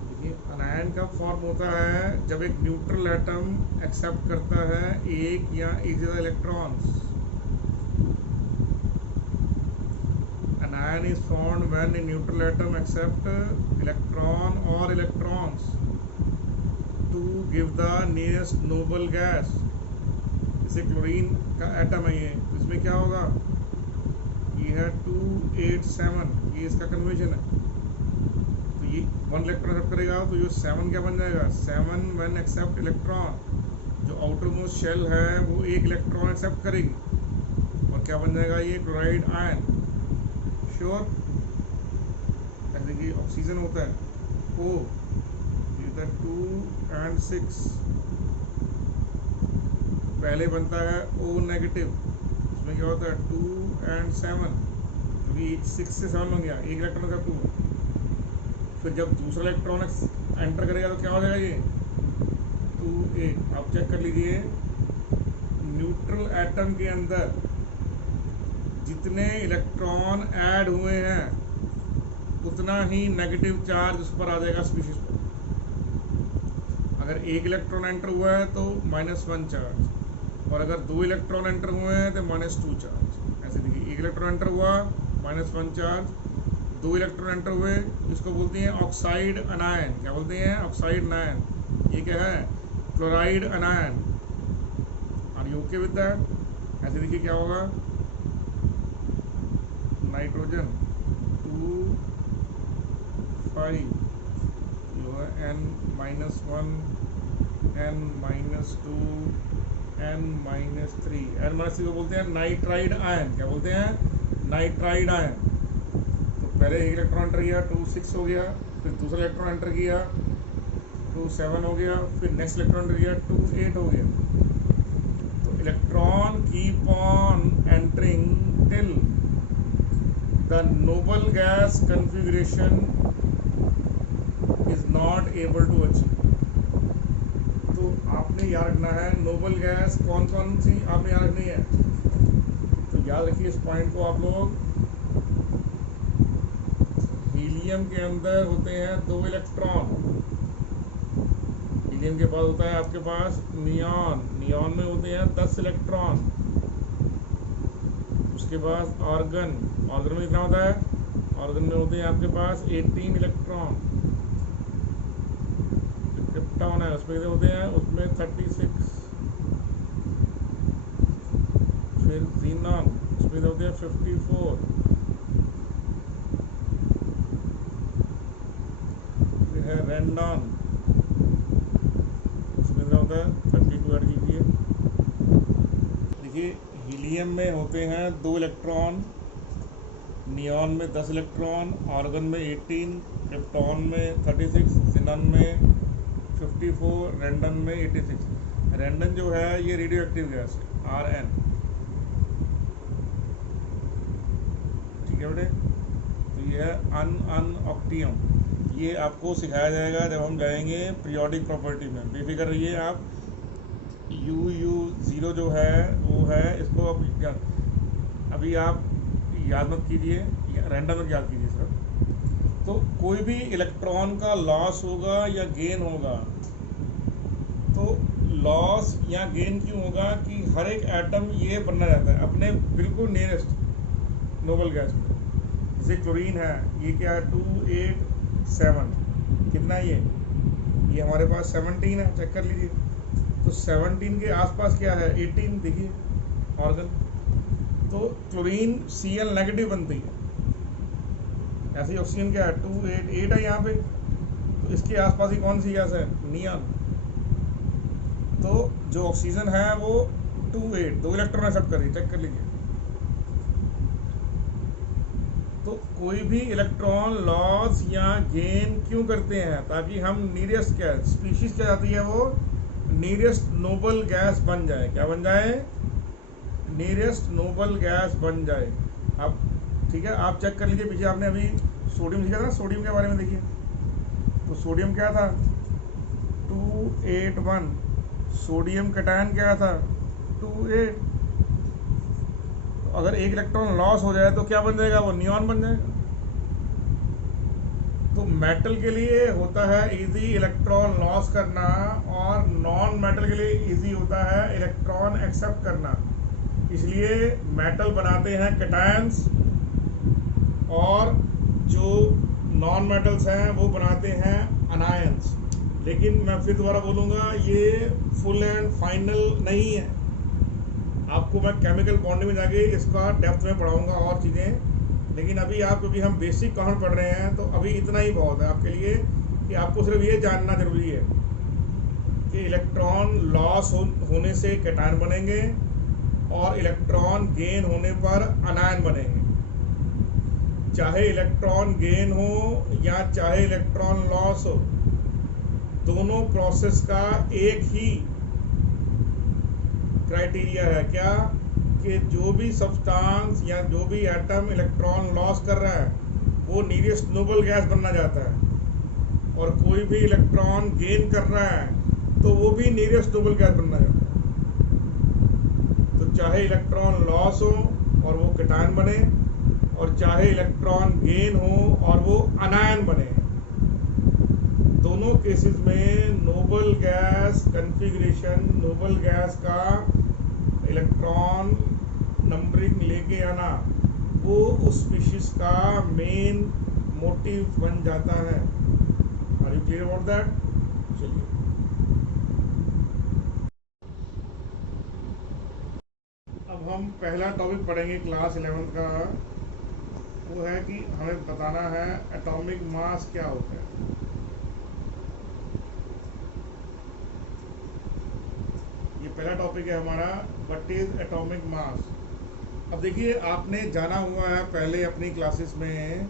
देखिए अनायन का फॉर्म होता है जब एक न्यूट्रल एटम एक्सेप्ट करता है एक या एक से ज़्यादा electrons. An ion is formed when a neutral atom accepts electron or electrons to give the nearest noble gas। जैसे क्लोरीन का एटम है ये, इसमें क्या होगा? ये है 287, ये इसका कन्वर्जन है। तो ये 1 इलेक्ट्रॉन एक्सेप्ट करेगा तो ये 7 क्या बन जाएगा? 7 when accept इलेक्ट्रॉन, जो आउटर मोस्ट शेल है वो एक इलेक्ट्रॉन एक्सेप्ट करेगी और क्या बन जाएगा? ये क्लोराइड आयन। श्योर? ऐसे कि ऑक्सीजन होता है O, ये 2 and 6, पहले बनता है O नेगेटिव, उसमें क्या होता है 2 and 7, क्योंकि 6 से 7 बन गया, एक इलेक्ट्रॉन का 2। फिर जब दूसरा इलेक्ट्रॉन एंटर करेगा तो क्या हो जाएगा? ये 2A। आप चेक कर लीजिए, न्यूट्रल एटम के अंदर जितने इलेक्ट्रॉन ऐड हुए हैं उतना ही नेगेटिव चार्ज उस पर आ जाएगा स्पीशीज पर। अगर एक इलेक्ट्रॉन एंटर हुआ है तो -1 चार्ज, और अगर 2 इलेक्ट्रॉन एंटर हुए हैं तो -2 चार्ज। ऐसे देखिए, एक इलेक्ट्रॉन एंटर हुआ -1 चार्ज, 2 इलेक्ट्रॉन एंटर हुए, इसको बोलते हैं ऑक्साइड अनायन। क्या बोलते हैं? Oxide anion. ये क्या है? Chloride anion. Are you okay with that? ऐसे देखिए क्या होगा? नाइट्रोजन 2 5, जो है N-1 N-2 N-3। N-3 को बोलते हैं नाइट्राइड आयन। क्या बोलते हैं? Nitride ion. तो पहले एक इलेक्ट्रॉन एंटर किया 2 6 हो गया, फिर दूसरा इलेक्ट्रॉन एंटर किया 2 7 हो गया, फिर नेक्स्ट इलेक्ट्रॉन एंटर किया 2 8 हो गया। तो electron keep on entering till the noble gas configuration is not able to achieve। तो आपने याद रखना है नोबल गैस कौन कौन सी आपने याद रखनी है। तो याद रखिए इस पॉइंट को आप लोग। हीलियम के अंदर होते हैं 2 इलेक्ट्रॉन। हीलियम के बाद होता है आपके पास नियॉन, नियॉन में होते हैं 10 इलेक्ट्रॉन। उसके बाद ऑर्गन, ऑर्गन में कितना होता है? ऑर्गन में होते हैं आपके पास 18 इलेक्ट्रॉन। क्रिप्टॉन है उसमें कितने होते हैं? उसमें 36। फिर जीनॉन, उसमें होते हैं 54। फिर है रेंडॉन, उसमें कितना होता है? 32 ऐड कीजिए। देखिए हीलियम में होते हैं 2 इलेक्ट्रॉन, नियॉन में 10 इलेक्ट्रॉन, आर्गन में 18, क्रिप्टॉन में 36, जिनन में 54, रेंडन में 86। रेंडन जो है ये रेडियो एक्टिव गैस है, Rn। ठीक है बेटे? तो ये है अनऑक्टियम। ये आपको सिखाया जाएगा जब हम जाएंगे पीरियोडिक प्रॉपर्टी में। बेफिक्र रहिए आप। U0 जो है वो है, इसको अभी आप याद मत कीजिए, रैंडम में याद कीजिए सर। तो कोई भी इलेक्ट्रॉन का लॉस होगा या गेन होगा, तो लॉस या गेन क्यों होगा कि हर एक एटम ये बनना जाता है अपने बिल्कुल नियरेस्ट नोबल गैस में। जैसे क्लोरीन है, ये क्या है 287, कितना ये हमारे पास 17 है, चेक कर लीजिए। तो 17 के आसपास क्या है? 18। देखिए ऑर्गन, तो क्लोरीन Cl नेगेटिव बनती है। ऐसे ही ऑक्सीजन क्या है 288 है यहाँ पे, तो इसके आसपास ही कौन सी गैस है? नियॉन। तो जो ऑक्सीजन है वो 2 8 2 इलेक्ट्रॉन एक्सेप्ट कर रही है, चेक कर लीजिए। तो कोई भी इलेक्ट्रॉन लॉस या गेन क्यों करते हैं? ताकि हम नियरेस्ट गैस, स्पीशीज क्या जाती है वो, नियरेस्ट नोबल गैस बन जाए। क्या बन जाए? नियरेस्ट नोबल गैस बन जाए। अब ठीक है, आप चेक कर लीजिए, पीछे आपने अभी सोडियम लिखा था ना, सोडियम के बारे में देखिए। तो सोडियम क्या था? 281। सोडियम कैटायन क्या था? 28। तो अगर एक इलेक्ट्रॉन लॉस हो जाए तो क्या बन जाएगा? वो नियॉन बन जाएगा। तो मेटल के लिए होता है इजी इलेक्ट्रॉन लॉस करना, और नॉन मेटल के लिए इजी होता है इलेक्ट्रॉन एक्सेप्ट करना। इसलिए मेटल बनाते हैं कैटायंस, और जो नॉन मेटल्स हैं वो बनाते हैं अनायंस। लेकिन मैं फिर दोबारा बोलूँगा, ये फुल एंड फाइनल नहीं है। आपको मैं केमिकल बॉन्डिंग में जाके इसका डेप्थ में पढ़ाऊँगा और चीज़ें, लेकिन अभी आप, क्योंकि हम बेसिक कॉन्सेप्ट पढ़ रहे हैं, तो अभी इतना ही बहुत है आपके लिए कि आपको सिर्फ ये जानना जरूरी है कि इलेक्ट्रॉन लॉस होने से कैटायन बनेंगे और इलेक्ट्रॉन गेन होने पर अनायन बनेंगे। चाहे इलेक्ट्रॉन गेन हो या चाहे इलेक्ट्रॉन लॉस हो, दोनों प्रोसेस का एक ही क्राइटेरिया है। क्या? कि जो भी सब्सटेंस या जो भी एटम इलेक्ट्रॉन लॉस कर रहा है वो नियरेस्ट नोबल गैस बनना चाहता है, और कोई भी इलेक्ट्रॉन गेन कर रहा है तो वो भी नियरेस्ट नोबल गैस बनना चाहता है। तो चाहे इलेक्ट्रॉन लॉस हो और वो कैटायन बने, और चाहे इलेक्ट्रॉन गेन हो और वो अनायन बने, दोनों केसेस में Nobel gas configuration, noble gas का इलेक्ट्रॉन नंबरिंग लेके आना, वो उस स्पीशीज का मेन मोटिव बन जाता है। Are you clear about that? चलिए, अब हम पहला टॉपिक पढ़ेंगे क्लास 11th का। वो है कि हमें बताना है एटॉमिक मास क्या होता है। ये पहला टॉपिक है हमारा, व्हाट इज एटॉमिक मास। अब देखिए, आपने जाना हुआ है पहले अपनी क्लासेस में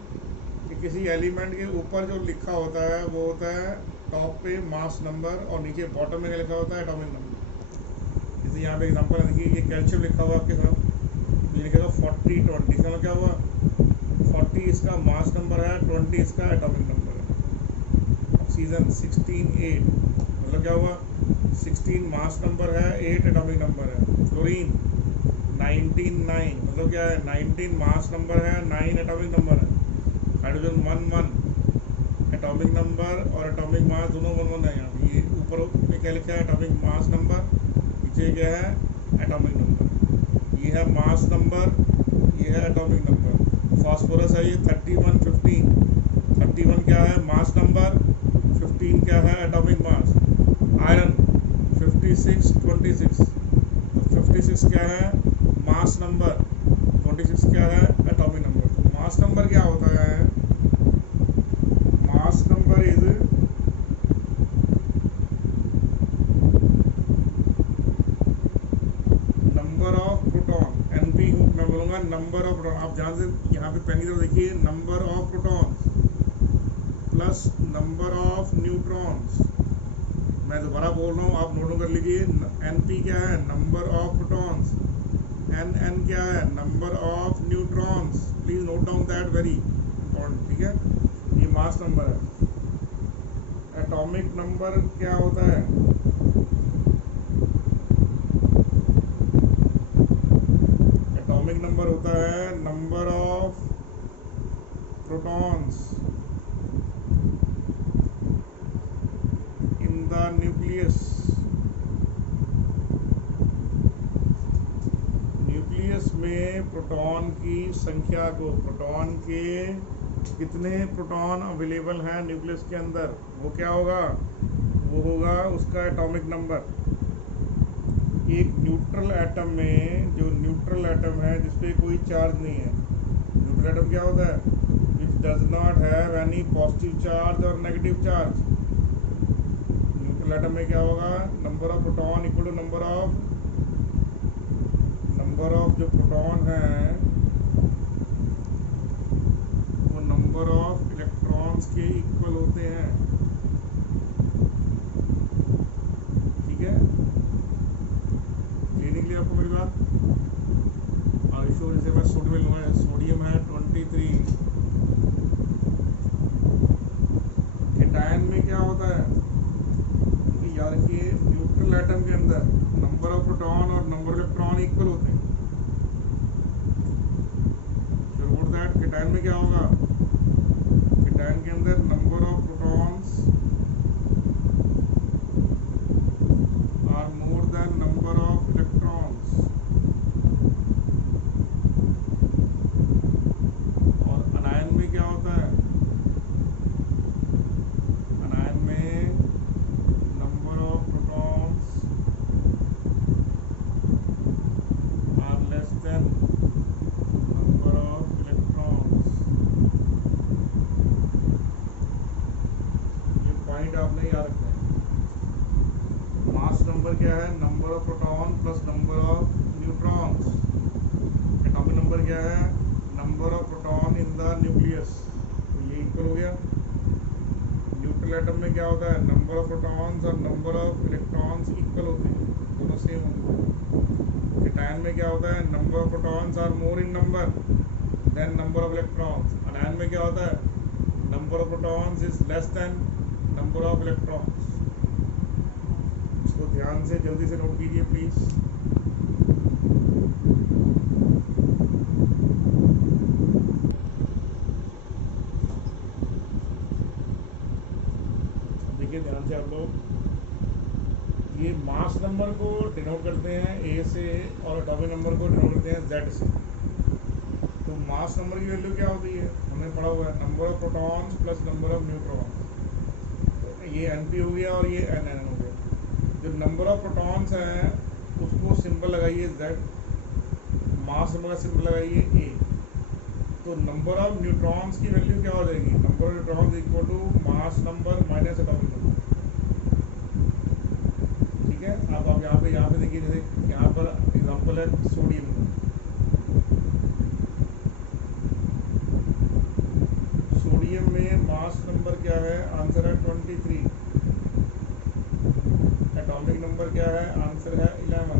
कि किसी एलिमेंट के ऊपर जो लिखा होता है वो होता है टॉप पे मास नंबर, और नीचे बॉटम में क्या लिखा होता है? Atomic number. जैसे यहाँ पे एग्जांपल है, देखिए ये कैल्शियम लिखा हुआ आपके साथ, ये लिखा हुआ 40 20। इसका क्या हुआ? 40 इसका मास नंबर है, 20 इसका एटॉमिक नंबर है। ऑक्सीजन 16 8, मतलब क्या हुआ? 16 मास नंबर है, 8 एटॉमिक नंबर है। फ्लोरीन 19 9, मतलब क्या है? 19 मास नंबर है, 9 एटॉमिक नंबर है। हाइड्रोजन 1 1, एटॉमिक नंबर और एटॉमिक मास दोनों 1 1 है। यहाँ ये ऊपर में क्या लिखा है? एटॉमिक मास नंबर, नीचे क्या है? Atomic number. ये है मास नंबर, ये है एटॉमिक नंबर। फास्फोरस है ये 31 15, 31 क्या है? मास नंबर, 15 क्या है? Atomic mass. आयरन 56 26, तो 56 क्या है? मास नंबर, 26 क्या है? Atomic number. तो मास नंबर क्या होता है? Mass number is number of proton. NP मैं बोलूँगा नंबर ऑफ प्रोटॉन। आप जहाँ से यहाँ पे पेन की तरफ देखिए, number of protons plus number of neutrons. मैं दोबारा बोल रहा हूँ, आप नोट कर लीजिए। एनपी क्या है? Number of protons. एन क्या है? Number of neutrons. Please note down that, very important. ठीक है, ये मास नंबर है। एटॉमिक नंबर क्या होता है? एटॉमिक नंबर होता है number of protons in the nucleus. में प्रोटॉन की संख्या को, प्रोटॉन के कितने प्रोटॉन अवेलेबल हैं न्यूक्लियस के अंदर, वो क्या होगा? वो होगा उसका एटॉमिक नंबर। एक न्यूट्रल एटम में, जो न्यूट्रल एटम है जिसपे कोई चार्ज नहीं है, न्यूट्रल एटम क्या होता है? Which does not have any positive charge और नेगेटिव चार्ज। न्यूट्रल एटम में क्या होगा, number of proton equal to number of जो प्रोटॉन है वो नंबर ऑफ इलेक्ट्रॉन्स के इक्वल होते हैं। ठीक है, क्लियर निकली आपको मेरी बात। आगे शो जैसे मैं सोडियम लूँगा, सोडियम है 23, केटायन में क्या होता है कि याद रखिए न्यूट्रल एटम के अंदर नंबर ऑफ प्रोटॉन और नंबर ऑफ इलेक्ट्रॉन इक्वल होते हैं। फिर व्हाट दैट, केटायन में क्या होगा, केटायन के अंदर number of protons are more than number of electrons. और अनायन में क्या होता है, अनायन में number of protons are less than number of electrons. ये पॉइंट आपने याद रखना है। मास नंबर क्या है, number of proton plus number of neutrons. Atomic number क्या है, number of proton in the nucleus. तो ये इक्वल हो गया। न्यूट्रल एटम में क्या होता है, नंबर ऑफ प्रोटॉन्स और नंबर ऑफ इलेक्ट्रॉन्स इक्वल होते हैं, दोनों सेम होते हैं। केटायन में क्या होता है, number of protons are more in number than number of electrons. Anion में क्या होता है, number of protons is less than number of electrons. इसको ध्यान से जल्दी से नोट कीजिए प्लीज। देखिए ध्यान से आप लोग, ये मास नंबर को डिनोट करते हैं ए से और एटॉमिक नंबर को डिनोट करते हैं जेड से। तो मास नंबर की वैल्यू क्या होती है, हमने पढ़ा हुआ है, number of protons plus number of neutrons. ये एनपी हो गया और ये एनएन हो गया। जो नंबर ऑफ प्रोटॉन्स हैं उसको सिंबल लगाइए जेड, मास नंबर का सिंबल लगाइए ए। तो नंबर ऑफ न्यूट्रॉन्स की वैल्यू क्या हो जाएगी, number of neutrons equal to mass number minus atomic number. ठीक है, अब आप यहाँ पे देखिए, जैसे यहाँ पर एग्जांपल है सोडियम का। सोडियम में मास नंबर क्या है, आंसर है 23। एटॉमिक नंबर क्या है, आंसर है 11।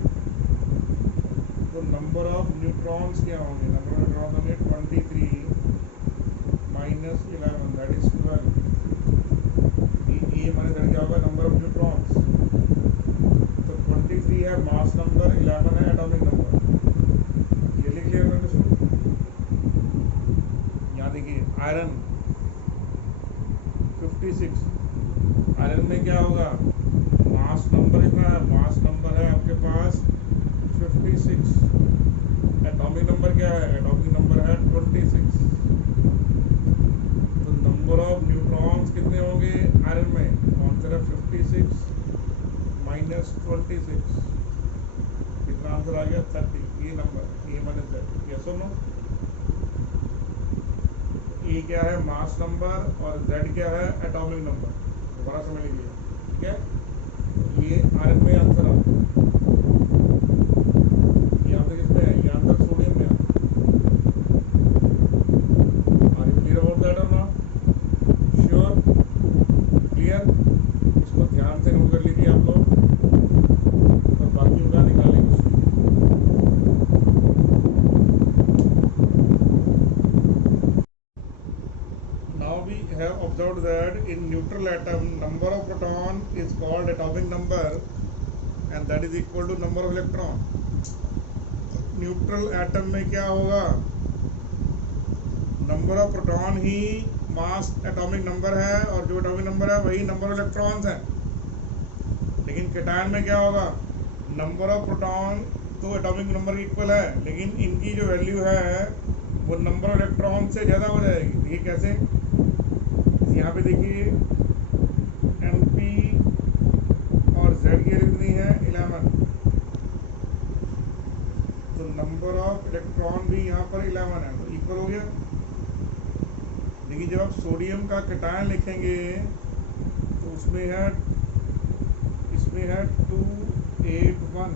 तो नंबर ऑफ न्यूट्रॉन्स क्या होंगे, नंबर ऑफ न्यूट्रॉन्स होंगे 23 माइनस 11, दैट इज 12। ये माने क्या होगा, नंबर ऑफ न्यूट्रॉन्स। तो 23 है मास नंबर, 11 है एटॉमिक नंबर। ये लिख लिया मैंने इसको। यहाँ देखिए आयरन 56, आयरन में क्या होगा, मास नंबर इतना है, मास नंबर है आपके पास 56। एटॉमिक नंबर क्या है, एटॉमिक नंबर है 26। तो नंबर ऑफ न्यूट्रॉन्स कितने होंगे आयरन में, आंसर है 56 माइनस 26। कितना आंसर आ गया, 30। ये number A minus Z, yes और नो। ए क्या है, मास नंबर, और जेड क्या है, एटॉमिक नंबर। दोबारा समझ लीजिए, ठीक है। ये आयरन में आंसर आ, ये आंसर किसमें है, ये आंसर सोडियम में। Are you clear about that और नॉट, श्योर, क्लियर। इसको ध्यान से नोट कर लीजिए आप लोग, और बाकी का निकालेंगे। Have observed that in neutral atom number of proton is called atomic number and that is equal to number of electron. Neutral atom में क्या होगा, number of proton he mass atomic number है और जो एटॉमिक नंबर है वही number of electrons है। लेकिन केटायन में क्या होगा, नंबर ऑफ प्रोटॉन तो एटॉमिक नंबर की इक्वल है, लेकिन इनकी जो वैल्यू है वो नंबर ऑफ इलेक्ट्रॉन से ज़्यादा हो जाएगी। ये कैसे, यहाँ पे देखिए Np और Z की वैल्यू कितनी है, 11। तो नंबर ऑफ इलेक्ट्रॉन भी यहाँ पर 11 है, तो इक्वल हो गया। देखिए जब आप सोडियम का केटायन लिखेंगे तो उसमें है इसमें है 281,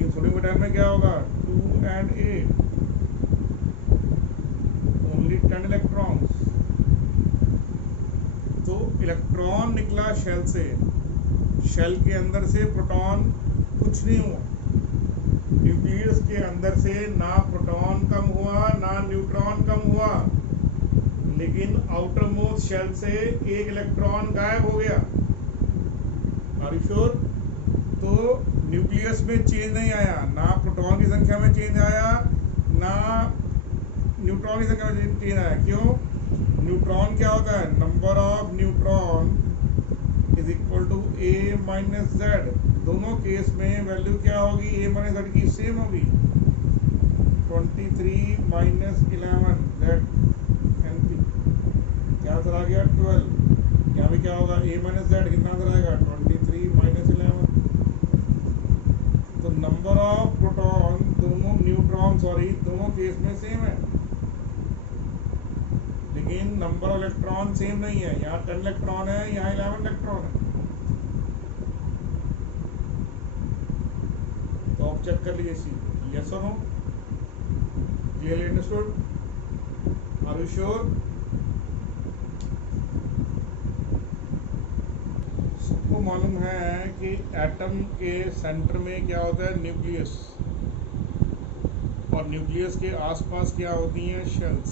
ये सोडियम के टाइम में क्या होगा 2 and 8, ओनली 10 इलेक्ट्रॉन्स। तो इलेक्ट्रॉन निकला शेल से, शेल के अंदर से प्रोटॉन कुछ नहीं हुआ, न्यूक्लियस के अंदर से ना प्रोटॉन कम हुआ ना न्यूट्रॉन कम हुआ, लेकिन आउटर मोस्ट शेल से एक इलेक्ट्रॉन गायब हो गया। Are you sure? तो न्यूक्लियस में चेंज नहीं आया, ना प्रोटॉन की संख्या में चेंज आया ना न्यूट्रॉन की संख्या में चेंज आया। क्यों? न्यूट्रॉन क्या होता है, number of neutron is equal to A minus Z. दोनों केस में वैल्यू क्या होगी, ए माइनस जेड की सेम होगी, 23 माइनस 11 जेड एन पी, क्या आंसर आ गया 12। यहाँ भी क्या होगा, ए माइनस जेड, कितना आंसर आएगा 23 माइनस 11। तो नंबर ऑफ प्रोटॉन दोनों न्यूट्रॉन दोनों केस में सेम है, लेकिन नंबर ऑफ इलेक्ट्रॉन सेम नहीं है। यहाँ 10 इलेक्ट्रॉन है, यहाँ 11 इलेक्ट्रॉन है। तो आप चेक कर लीजिए सी, यस और no, clearly understood, are you sure? सबको मालूम है कि एटम के सेंटर में क्या होता है, न्यूक्लियस, और न्यूक्लियस के आसपास क्या होती हैं, शेल्स।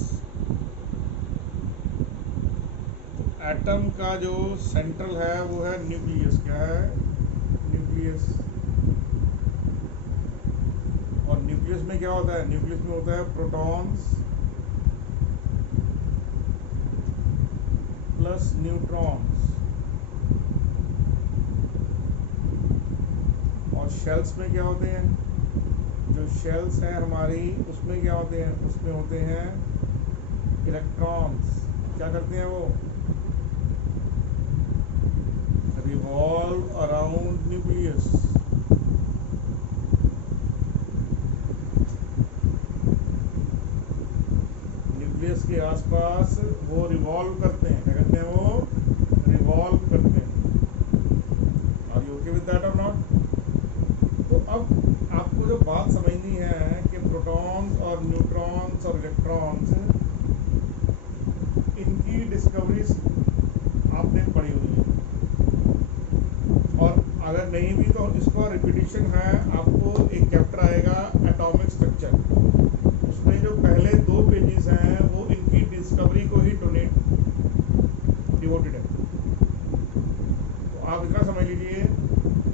एटम का जो सेंट्रल है वो है न्यूक्लियस, क्या है, न्यूक्लियस। और न्यूक्लियस में क्या होता है, न्यूक्लियस में होता है प्रोटॉन्स प्लस न्यूट्रॉन्स, और शेल्स में क्या होते हैं, जो शेल्स हैं हमारी उसमें क्या होते हैं, उसमें होते हैं इलेक्ट्रॉन्स। क्या करते हैं वो, revolve around nucleus। न्यूक्लियस के आसपास वो रिवॉल्व करते हैं, क्या करते हैं, वो रिवॉल्व करते हैं। Are you okay with that और नॉट? तो अब आपको जो बात समझनी है कि प्रोटॉन्स और न्यूट्रॉन्स और इलेक्ट्रॉन्स, इनकी डिस्कवरीज आपने पढ़ी हुई है, और अगर नहीं भी तो इसका रिपीटिशन है। आपको एक चैप्टर आएगा एटॉमिक स्ट्रक्चर, उसमें जो पहले 2 पेजेस हैं वो इनकी डिस्कवरी को ही डिवोटेड है। तो आप इतना समझ लीजिए,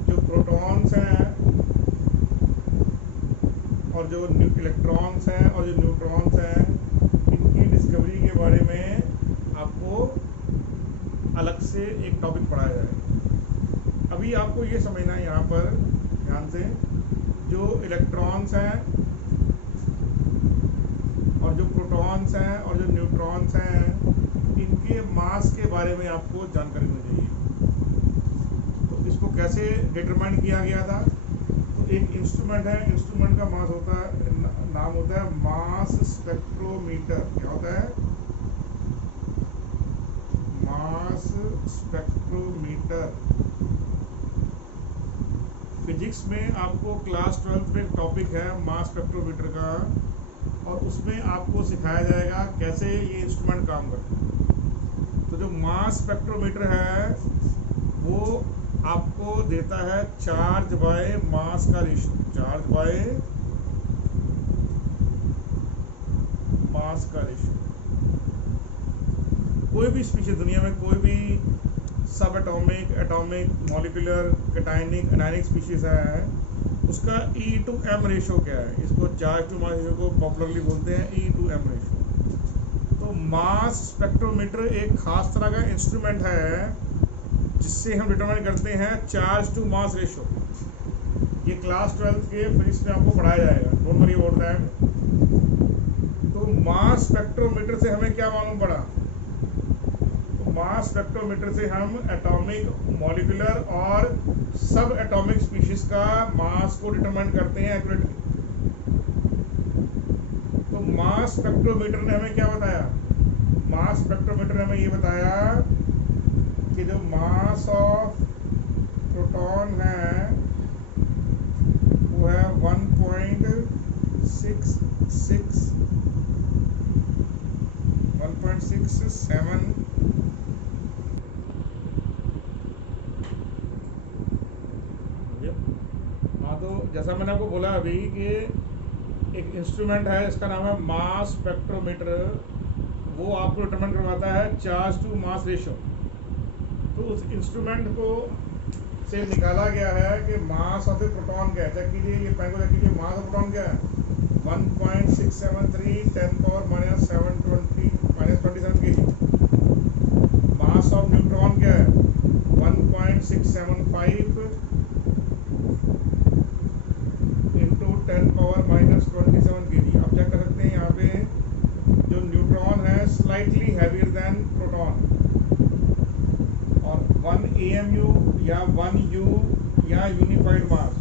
जो प्रोटॉन्स हैं और जो इलेक्ट्रॉन्स हैं और जो न्यूट्रॉन्स हैं, इनकी डिस्कवरी के बारे में आपको अलग से एक टॉपिक पढ़ाया जाएगा। अभी आपको ये समझना है यहाँ पर ध्यान से, जो इलेक्ट्रॉन्स हैं और जो प्रोटॉन्स हैं और जो न्यूट्रॉन्स हैं, इनके मास के बारे में आपको जानकारी होनी चाहिए। तो इसको कैसे डिटरमाइन किया गया था, तो एक इंस्ट्रूमेंट है, इंस्ट्रूमेंट का मास होता है, नाम होता है मास स्पेक्ट्रोमीटर। क्या होता है, मास स्पेक्ट्रोमीटर। फिजिक्स में आपको क्लास 12 में एक टॉपिक है मास स्पेक्ट्रोमीटर का, और उसमें आपको सिखाया जाएगा कैसे ये इंस्ट्रूमेंट काम करता है। तो जो मास स्पेक्ट्रोमीटर है वो आपको देता है चार्ज बाय मास का रेशियो, चार्ज बाय मास का रेशियो। कोई भी स्पीशीज दुनिया में, कोई भी सब atomic, atomic, molecular, cationic, anionic species है, उसका E/M रेशो क्या है, इसको चार्ज टू मास रेशो को पॉपुलरली बोलते हैं E/M रेशो। तो मास स्पेक्ट्रोमीटर एक खास तरह का इंस्ट्रूमेंट है जिससे हम डिटरमाइन करते हैं चार्ज टू मास रेशो। ये क्लास 12 के फिजिक्स में आपको पढ़ाया जाएगा, डोंट वरी अबाउट दैट। तो मास स्पेक्ट्रोमीटर से हमें क्या मालूम पड़ा, मास स्पेक्ट्रोमीटर से हम एटॉमिक, मॉलिक्यूलर और सब एटॉमिक स्पीशीज का मास को डिटरमाइन करते हैं एक्यूरेटली। तो मास स्पेक्ट्रोमीटर ने हमें क्या बताया, मास स्पेक्ट्रोमीटर ने हमें ये बताया कि जो मास ऑफ प्रोटॉन है वो है 1.67। हाँ, तो जैसा मैंने आपको बोला अभी कि एक इंस्ट्रूमेंट है, इसका नाम है मास स्पेक्ट्रोमीटर। वो आपको डिटरमाइन करवाता है चार्ज टू मास रेशो। तो उस इंस्ट्रूमेंट को से निकाला गया है कि मास ऑफ ए प्रोटॉन क्या है। चेक कीजिए, ये पेन को चेक कीजिए, मास ऑफ प्रोटॉन क्या है 1.673 10⁻⁻27 kg। मास ऑफ न्यूट्रॉन क्या है 1.675 इंटू 10⁻⁻27 kg। आप चेक कर सकते हैं यहाँ पे जो न्यूट्रॉन है स्लाइटली हैवियर देन प्रोटॉन, और 1 AMU या 1 U या यूनिफाइड मास,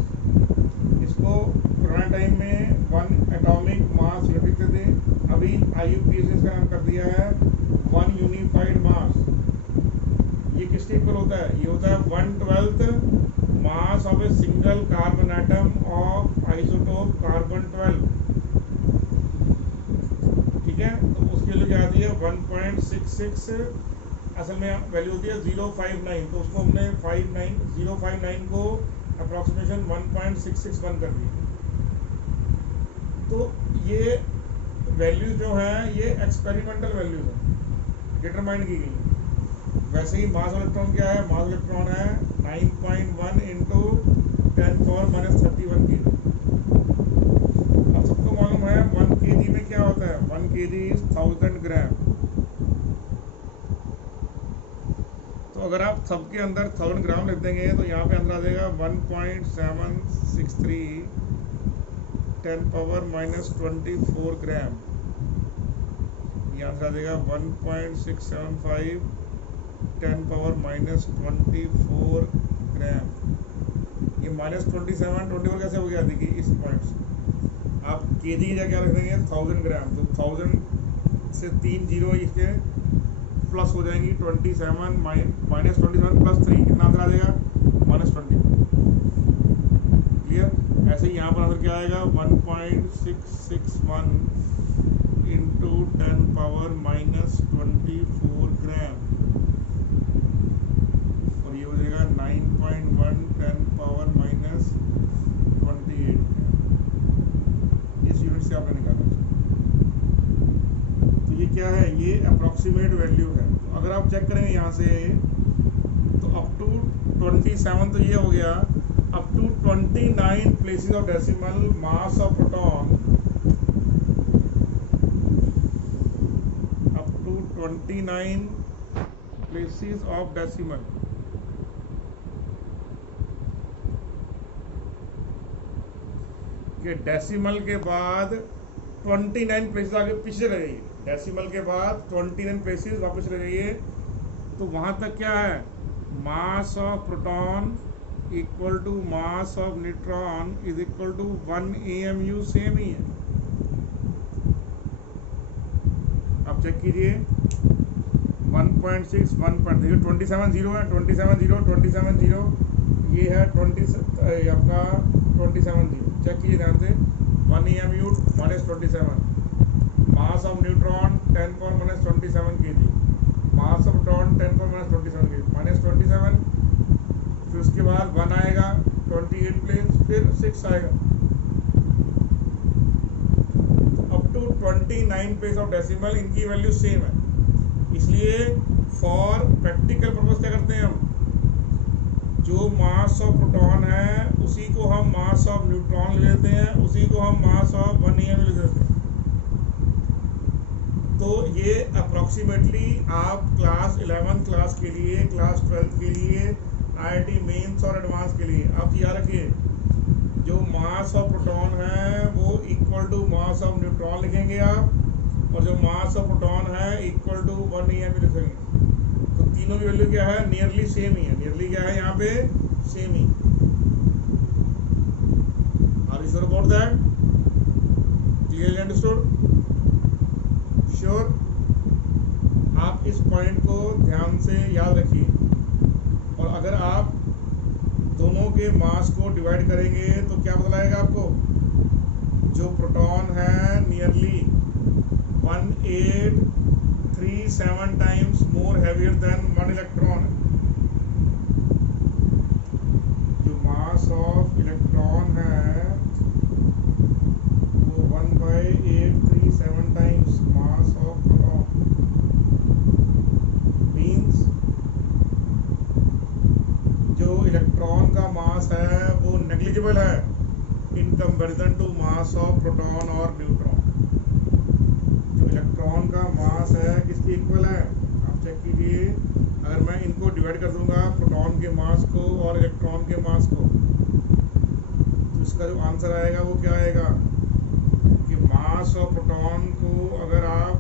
इसको पुराने टाइम में 1 एटॉमिक मास लिखते थे। अभी IUPAC इसका नाम कर दिया है 1 यूनिफाइड मास। ये किसके इक्वल होता है? ये होता है 1/12 mass of a single carbon atom of isotope carbon 12। ठीक है, तो उसके लिए क्या आती है 1.66, असल में वैल्यू होती है 059, तो उसको हमने 059 को अप्रॉक्सीमेशन 1.661 कर दी। तो ये वैल्यू जो है ये एक्सपेरिमेंटल वैल्यू है, डिटरमाइन की गई है। वैसे ही मास इलेक्ट्रॉन क्या है? मास इलेक्ट्रॉन है 9.1 इंटू 10⁻⁻31 kg। अब सबको मालूम है 1 kg में क्या होता है, 1 kg इज 1000 ग्राम। तो अगर आप सबके अंदर 1000 ग्राम लिख देंगे तो यहाँ पे अंदर आ जाएगा 1.763 10⁻⁻24 ग्राम। यहाँ से आ जाएगा 1.675 10⁻⁻24 ग्राम। ये -27 कैसे हो गया? देखिए इस पॉइंट से आप के जी क्या रख देंगे 1000 ग्राम, तो 1000 से 3 जीरो इसके प्लस हो जाएंगी 27 -27 प्लस 3 कितना आंसर आ जाएगा -20। क्लियर? ऐसे ही यहाँ पर आंसर क्या आएगा 1.661 इंटू 10⁻⁻24 ग्राम, और ये हो जाएगा 9.1 10⁻⁻28। इस यूनिट से आपने निकाला। तो ये क्या है? ये अप्रॉक्सीमेट वैल्यू है। तो अगर आप चेक करेंगे यहाँ से तो अप टू 27 तो ये हो गया, up to 29 places of decimal mass of proton, up to 29 places of decimal. ये डेसिमल के बाद 29 प्लेसेस आगे पीछे रह जाइए, डेसिमल के बाद 29 प्लेसेस वापस रह जाइए, तो वहां तक क्या है? Mass of proton equal to mass of neutron is equal to 1 AMU, same ही है। आप चेक कीजिए 1.6 देखिए 27 जीरो है, 27 जीरो ये है 20 आपका 27 जीरो। चेक कीजिए ध्यान से 1 AMU -27, mass of neutron 10⁻⁻27 kg, mass of proton 10⁻⁻27 kg, -27, फिर उसके बाद 1 आएगा 28 प्लेस, फिर 6 आएगा, up to 29 place of decimal. इनकी वैल्यू सेम है, इसलिए फॉर प्रैक्टिकल पर्पस क्या करते हैं हम, जो मास ऑफ प्रोटॉन है उसी को हम मास ऑफ न्यूट्रॉन ले लेते हैं, उसी को हम मास ऑफ 1 AMU ले लेते हैं। तो ये अप्रॉक्सीमेटली आप क्लास 11th क्लास के लिए, क्लास 12th के लिए, IIT मेंस और एडवांस के लिए आप याद रखिए, जो मास ऑफ प्रोटॉन है वो equal to mass of neutron लिखेंगे आप, और जो मास ऑफ प्रोटॉन है इक्वल टू 1 AMU लिखेंगे। तो तीनों की वैल्यू क्या है? नियरली सेम ही है। नियरली क्या है यहाँ पे? सेम ही। Are you sure about that? Clearly understood? Sure? आप इस पॉइंट को ध्यान से याद रखिए, और अगर आप दोनों के मास को डिवाइड करेंगे तो क्या बदलाएगा आपको, जो प्रोटॉन है nearly 1837 times more heavier than one electron, जो मास ऑफ इलेक्ट्रॉन है वो 1/837 times mass of proton, means जो इलेक्ट्रॉन का मास है वो नेग्लिजिबल है in comparison to mass of proton और न्यूट्रॉन। जो इलेक्ट्रॉन का मास है किसके इक्वल है, आप चेक कीजिए। अगर मैं इनको डिवाइड कर दूंगा प्रोटॉन के मास को और इलेक्ट्रॉन के मास को, तो इसका जो आंसर आएगा वो क्या आएगा कि मास ऑफ प्रोटॉन को अगर आप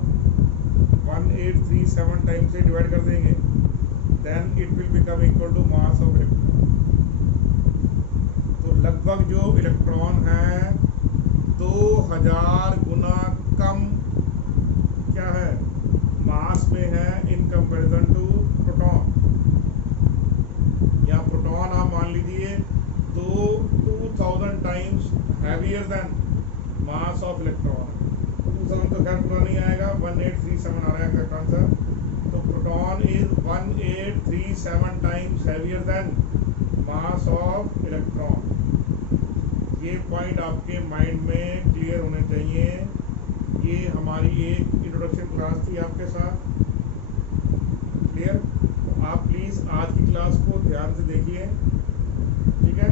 1837 टाइम से डिवाइड कर देंगे then it will become equal to mass of electron. तो लगभग जो इलेक्ट्रॉन है 2000 गुना कम क्या है मास में है इन कंपैरिजन टू प्रोटॉन। या प्रोटॉन आप मान लीजिए 2000 times heavier then mass of electron. 2000 तो खैर पूरा नहीं आएगा, 1837 आ रहा है करेक्ट आंसर। तो proton is 1837 times heavier then mass of electron. ये पॉइंट आपके माइंड में क्लियर होने चाहिए। ये हमारी एक इंट्रोडक्शन क्लास थी आपके साथ, क्लियर। तो आप प्लीज़ आज की क्लास को ध्यान से देखिए, ठीक है।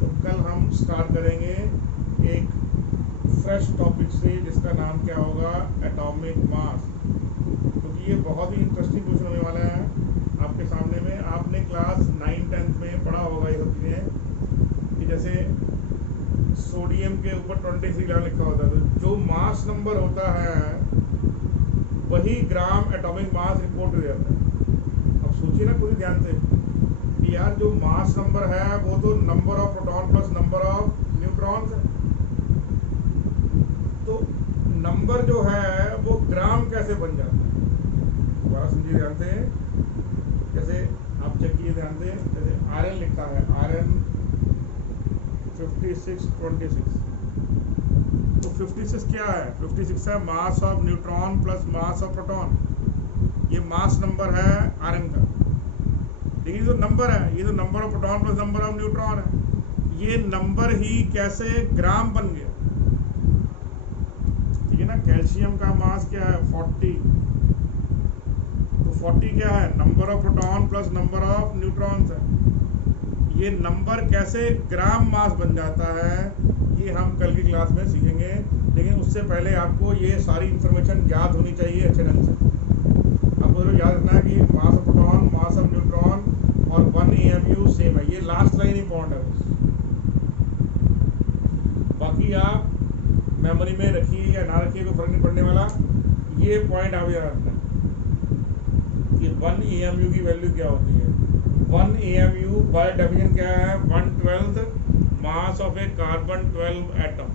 तो कल हम स्टार्ट करेंगे एक फ्रेश टॉपिक से जिसका नाम क्या होगा, एटॉमिक मास। क्योंकि ये बहुत ही इंटरेस्टिंग क्वेश्चन होने वाला है आपके सामने में। आपने क्लास 9-10 में पढ़ा होगा ये सब चीज़ें कि जैसे सोडियम के ऊपर 23 ग्राम लिखा होता है, तो जो मास नंबर होता है वही ग्राम एटॉमिक मास रिपोर्ट हो जाता है। अब सोचिए ना पूरी ध्यान से कि यार जो मास नंबर है वो तो number of proton plus number of neutrons है, तो नंबर जो है वो ग्राम कैसे बन जाता है, दोबारा समझिए ध्यान से। जैसे आप चेक कीजिए ध्यान से, जैसे आयरन लिखा है, आयरन 5626, तो 56 क्या है, 56 है mass of neutron plus mass of proton. ये मास नंबर है आयरन का, लेकिन जो नंबर है ये तो number of proton plus number of neutron है। ये नंबर ही कैसे ग्राम बन गया, ठीक है ना। कैल्शियम का मास क्या है 40, तो 40 क्या है number of proton plus number of neutrons है। ये नंबर कैसे ग्राम मास बन जाता है ये हम कल की क्लास में सीखेंगे, लेकिन उससे पहले आपको ये सारी इंफॉर्मेशन याद होनी चाहिए अच्छे ढंग से। आपको तो याद रखना है कि मास of proton mass of neutron और 1 AMU सेम है। ये लास्ट लाइन इंपॉर्टेंट है, बाकी आप मेमोरी में रखिए या ना रखिए कोई फर्क नहीं पड़ने वाला। ये पॉइंट आप याद रखना कि 1 AMU की वैल्यू क्या होती है। 1 AMU बाय डेफिनेशन क्या है, 1/12 mass of A carbon 12 atom.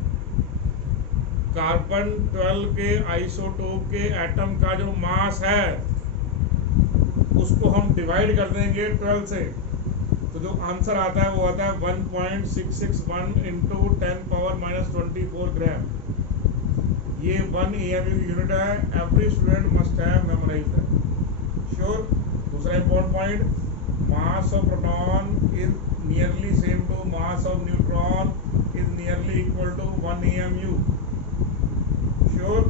Carbon 12 के आइसोटोप के एटम का जो मास है उसको हम डिवाइड कर देंगे 12 से, तो जो आंसर आता है वो आता है 1.661 इंटू 10⁻⁻24 ग्राम। ये 1 AMU की यूनिट है, every student must have memorised है, श्योर। दूसरा important point, mass of proton is nearly same to mass of neutron is nearly equal to 1 AMU, sure।